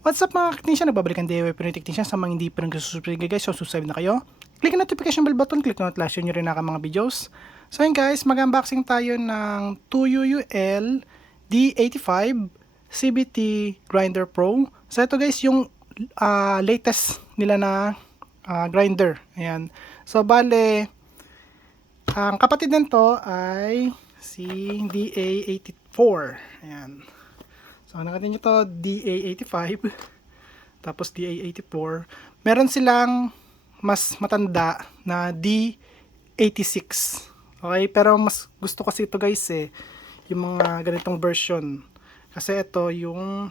What's up mga technician? Nagbabalikan DIY Pinoy Technician. Sa mga hindi pa nagsusubscribe guys, so subscribe na kayo. Click ang notification bell button, click na flash nyo rin na mga videos. So yun guys, mag-unboxing tayo ng 2UUL D85 CBT Grinder Pro. So ito guys, yung latest nila na grinder. Ayan. So bale, ang kapatid nito ay si DA84. Ayan. So, nakatin nyo to, DA85, tapos DA84. Meron silang mas matanda na D86. Okay, pero mas gusto kasi ito guys yung mga ganitong version. Kasi ito yung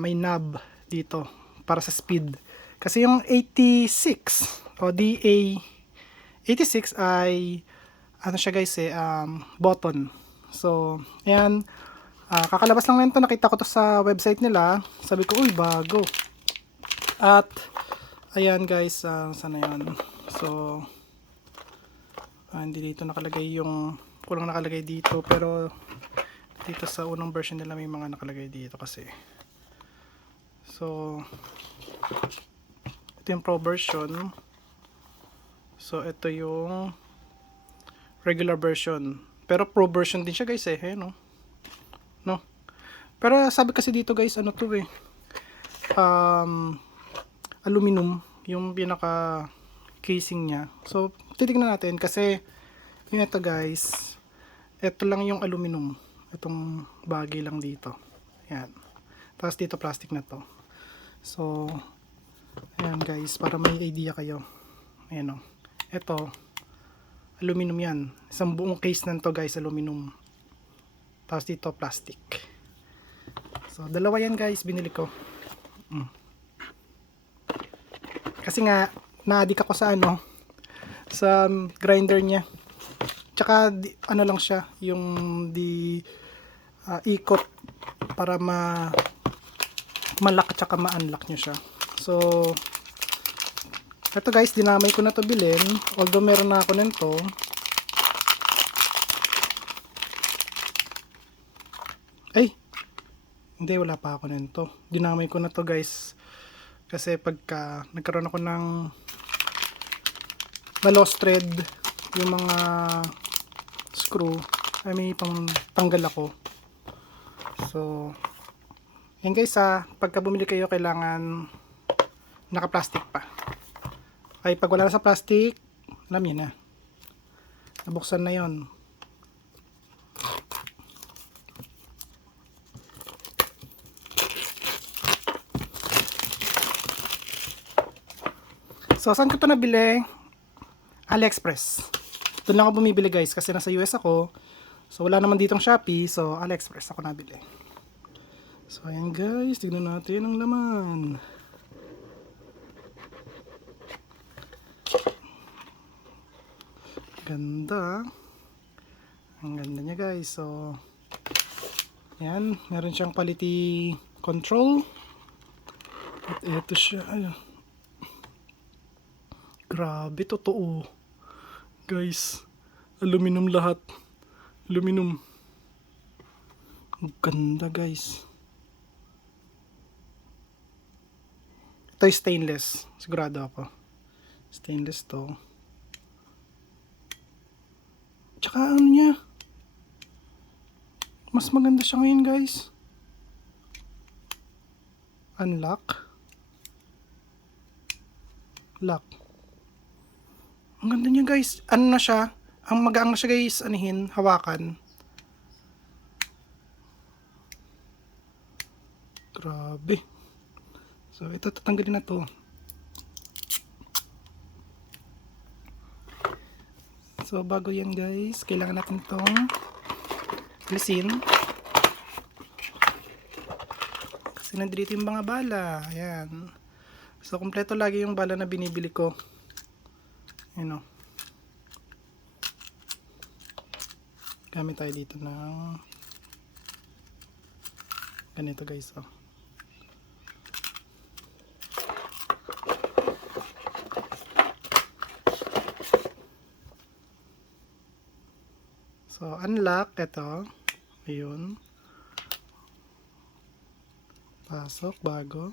may knob dito para sa speed. Kasi yung 86 o DA86 ay ano siya guys button. So, ayan. Kakalabas lang nito, nakita ko to sa website nila. Sabi ko, uy, bago. At, ayan guys, sana yun. So, hindi dito nakalagay yung, kulang nakalagay dito. Pero, dito sa unang version nila may mga nakalagay dito kasi. So, ito yung pro version. So, ito yung regular version. Pero pro version din siya guys no? No? Pero sabi kasi dito guys, ano to aluminum yung pinaka casing niya. So titignan natin kasi yun ito guys, ito lang yung aluminum, itong bagay lang dito. Ayan. Tapos dito plastic na to. So ayan guys, para may idea kayo. Ayan o. Ito aluminum yan. Isang buong case nanto guys, aluminum. Tapos dito plastic. So dalawa yan guys, binili ko. Kasi nga na-addict ako sa sa grinder niya. Tsaka ano lang siya, yung ikot para malak tsaka ma-unlock niyo siya. So ito guys, dinamay ko na to bilhin. Although meron na ako nito. Ay, hindi, wala pa ako nito. Dinamay ko na to guys. Kasi pagka nagkaroon ako ng na-lost thread, yung mga screw, ay may tanggal ako. So, yan guys pagka bumili kayo, kailangan naka-plastic pa. Okay, pag wala na sa plastic, alam niyo na. Nabuksan na yon. So, saan ko ito nabili? AliExpress. Doon lang ako bumibili guys kasi nasa US ako. So, wala naman ditong Shopee. So, AliExpress ako nabili. So, ayan guys. Tignan natin ang laman. Ganda. Ang ganda niya guys. So, ayan. Meron siyang quality control. At ito siya. Ayun. Grabe, totoo. Guys, aluminum lahat. Aluminum. Ang ganda guys. Ito stainless. Sigurado ako. Stainless to. Tsaka ano niya. Mas maganda siya ngayon guys. Unlock. Lock. Ang ganda niya guys. Ano na siya? Ang magaang na siya guys. Anihin, hawakan. Grabe. So ito, tatanggalin na to. So bago yan guys, kailangan natin itong alisin. Kasi nandito yung mga bala. Ayan. So kompleto lagi yung bala na binibili ko. Ayan o. Gamit tayo dito ng ganito guys o. So unlock ito. Ayun. Pasok, bago.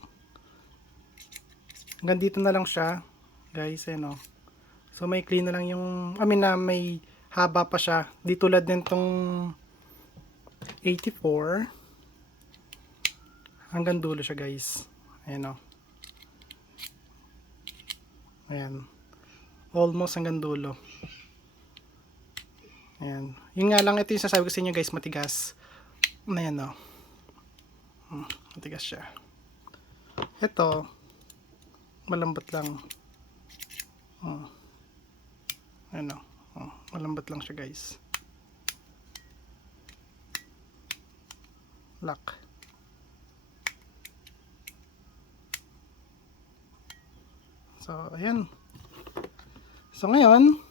Hanggang dito na lang siya. Guys, no. So, may clean na lang yung, may haba pa siya. Di tulad din tong 84. Hanggang dulo siya, guys. Ayan, o. Ayan. Almost hanggang dulo. Ayan. Yun nga lang, ito yung sasabi ko sa inyo, guys, matigas. Ayan, o. Matigas siya. Ito, malambot lang. Ayan, o. Malambot lang siya, guys. Lock. So, ayan. So, ngayon,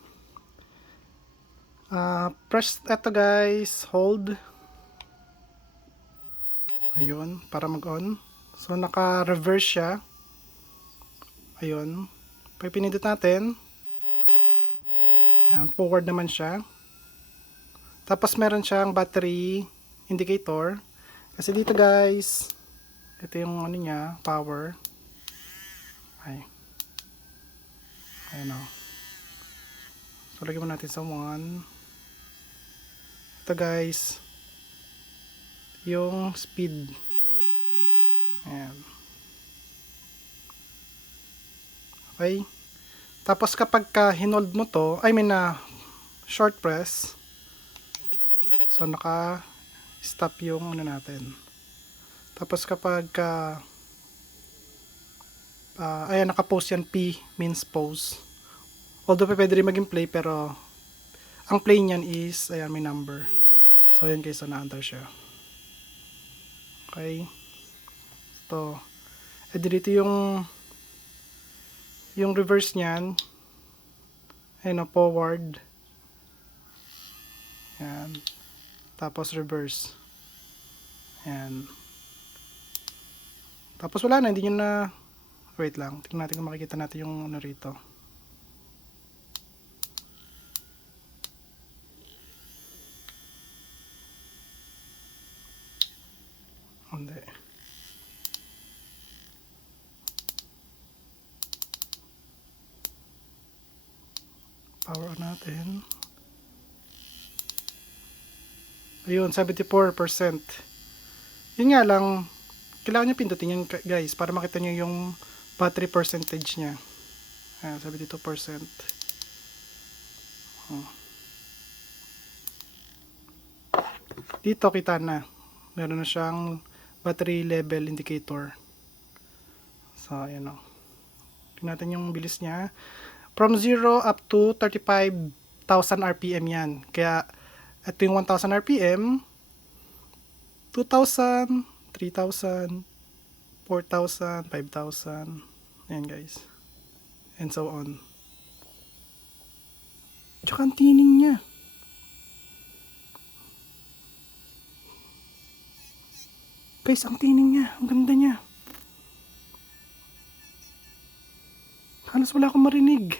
press ito, guys, hold. Ayun, para mag-on. So, naka-reverse siya. Ayun. Pag pinindot natin, ayan, forward naman siya. Tapos, meron siyang battery indicator. Kasi dito, guys, ito yung ano niya, power. Ay. Ayan, o. So, lagyan mo natin sa 1. Ito, guys, yung speed. Ayan. Okay. Tapos kapag hinold mo to, short press. So naka stop yung ano natin. Tapos kapag ayan, naka-pause yan, P means pause. Although pwede rin maging play, pero ang play niyan is, ayan, may number. So ayan, guys, so na-under siya. Okay. Ito. Dito yung reverse niyan. Ayan, forward. Ayan. Tapos reverse. Ayan. Tapos wala na, hindi nyo na, wait lang, tingnan natin kung makikita natin yung ano rito. Hindi. Power on natin. Ayun, 74%. Yun nga lang, kailangan nyo pindutin yun, guys, para makita nyo yung battery percentage nya. Ayan, 72%. Dito kita na. Meron na siyang battery level indicator. So, ayan, o. Tingnan natin yung bilis niya. From 0 up to 35,000 RPM yan. Kaya, ito yung 1,000 RPM, 2,000, 3,000, 4,000, 5,000. Ayan, guys. And so on. Tsaka ang tining niya. Guys, ang tining niya. Ang ganda niya. Halos wala akong marinig.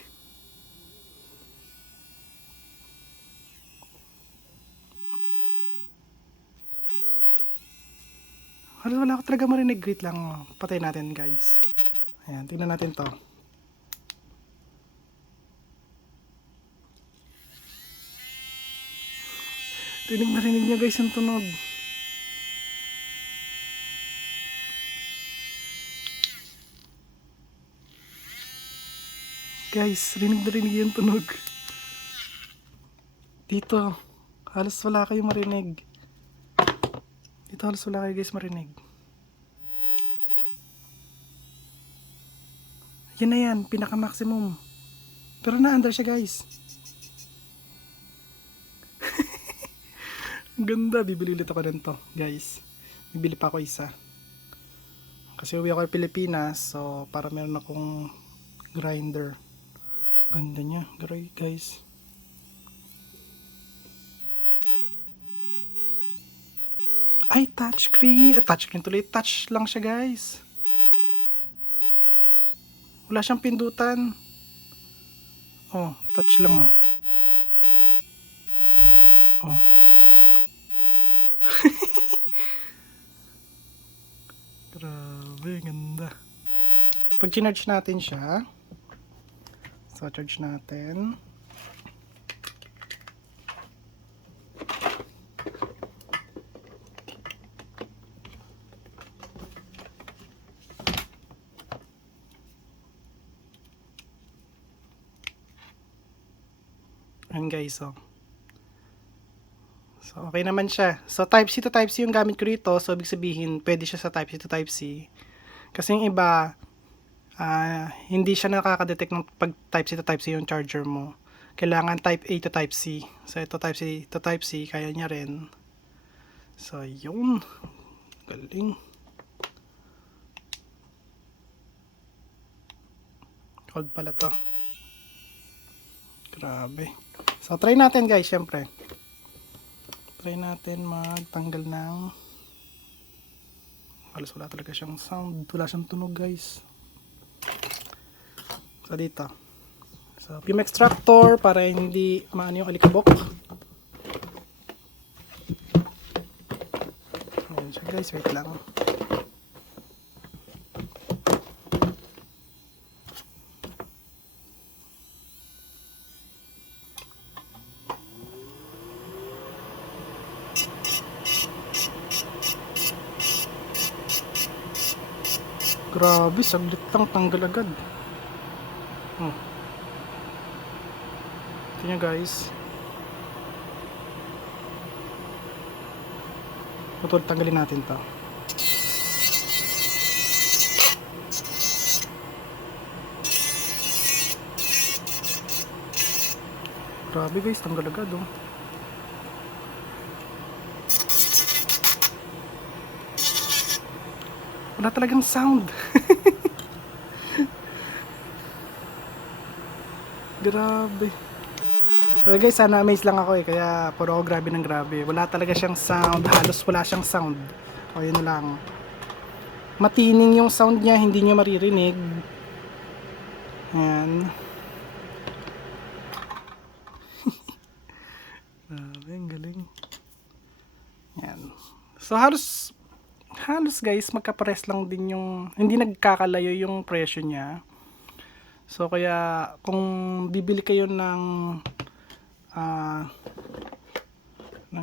Halos wala ako talaga marinig. Wait lang. Patay natin, guys. Ayan, tingnan natin to. Marinig niya, guys, yung tunog. Guys, rinig yung tunog. Dito, halos wala kayong marinig. Dito halos wala kayo, guys, marinig. Yan na yan, pinaka maximum. Pero na-under siya, guys. Ang ganda, bibili ulit ako nito, guys. Bibili pa ako isa. Kasi uwi ako sa Pilipinas, so para meron akong grinder. Ganda niya, guys. Ay, touchscreen. Touchscreen tuloy. Touch lang siya, guys. Wala siyang pindutan. Oh, touch lang, oh. Oh. Grabe, ganda. Pag charge natin siya, so charge natin. Ayan guys, so okay naman siya. So type C to type C yung gamit ko rito. So ibig sabihin pwede siya sa type C to type C. Kasi yung iba hindi siya nakaka-detect ng pag type C to type C yung charger mo. Kailangan type A to type C. So ito type C to type C, kaya niya rin. So yun, galing. Hold pala to. Grabe. So try natin guys, syempre. Try natin magtanggal ng, halos wala talaga siyang sound, wala siyang tunog guys. So dito, so fume extractor para hindi maano yung alikabok. Ayan siya guys, wait lang. Grabe, saglit lang tanggal agad. Ito nyo guys. Putol, tanggalin natin to. Grabe guys, tanggal agad oh. Wala talagang sound. Grabe. Well guys, sana amaze lang ako kaya puro ako grabe ng grabe. Wala talaga siyang sound, halos wala siyang sound. O yun lang. Matining yung sound niya, hindi niya maririnig. Ayan. Grabe, ang galing. Ayan. So halos guys, magkapares lang din yung, hindi nagkakalayo yung presyo niya. So kaya kung bibili kayo ng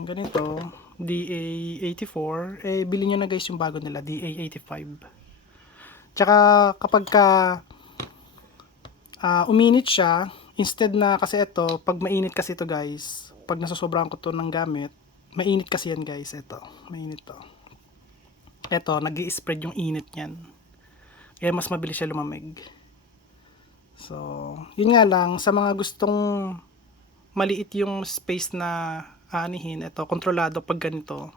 ganito, DA84, bili nyo na guys yung bago nila, DA85. Tsaka kapag uminit siya, instead na, kasi ito, pag mainit kasi ito guys, pag nasosobrahan ko to ng gamit, mainit kasi yan guys, ito, mainit to. Ito, nag-i-spread yung init niyan. Kaya mas mabilis siya lumamig. So, yun nga lang, sa mga gustong maliit yung space na aanihin, ito, kontrolado pag ganito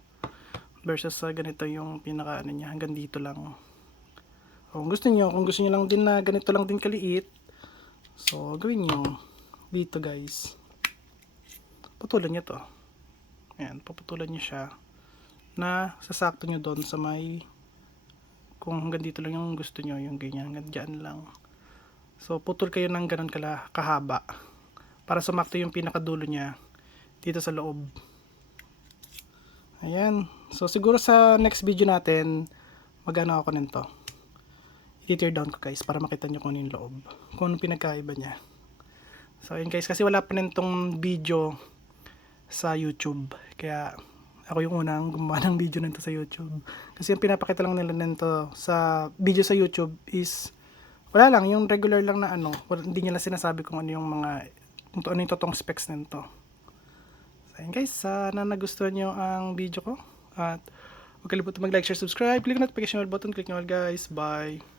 versus sa ganito yung pinaka ano niya, hanggang dito lang. Kung gusto niyo lang din na ganito lang din kaliit, so gawin niyo dito guys. Putulan niyo to. Ayan, paputulan niyo siya na sasakto niyo doon sa may, kung hanggang dito lang yung gusto niyo, yung ganyan, hanggang dyan lang. So putol kayo ng ganun kahaba para sumakto yung pinakadulo niya dito sa loob. Ayan. So siguro sa next video natin, magano ako nito. I-tear down ko guys para makita nyo kung ano yung loob. Kung anong pinagkaiba niya. So ayun guys, kasi wala pa nitong video sa YouTube. Kaya ako yung unang gumawa ng video nito sa YouTube. Kasi yung pinapakita lang nila nito sa video sa YouTube is wala lang, yung regular lang na ano, hindi nila sinasabi kung ano yung mga, kung ano yung totoong specs nito. So ayun guys, sana nagustuhan nyo ang video ko. At huwag kalimutan mag-like, share, subscribe, click notification bell button, click nyo all guys. Bye!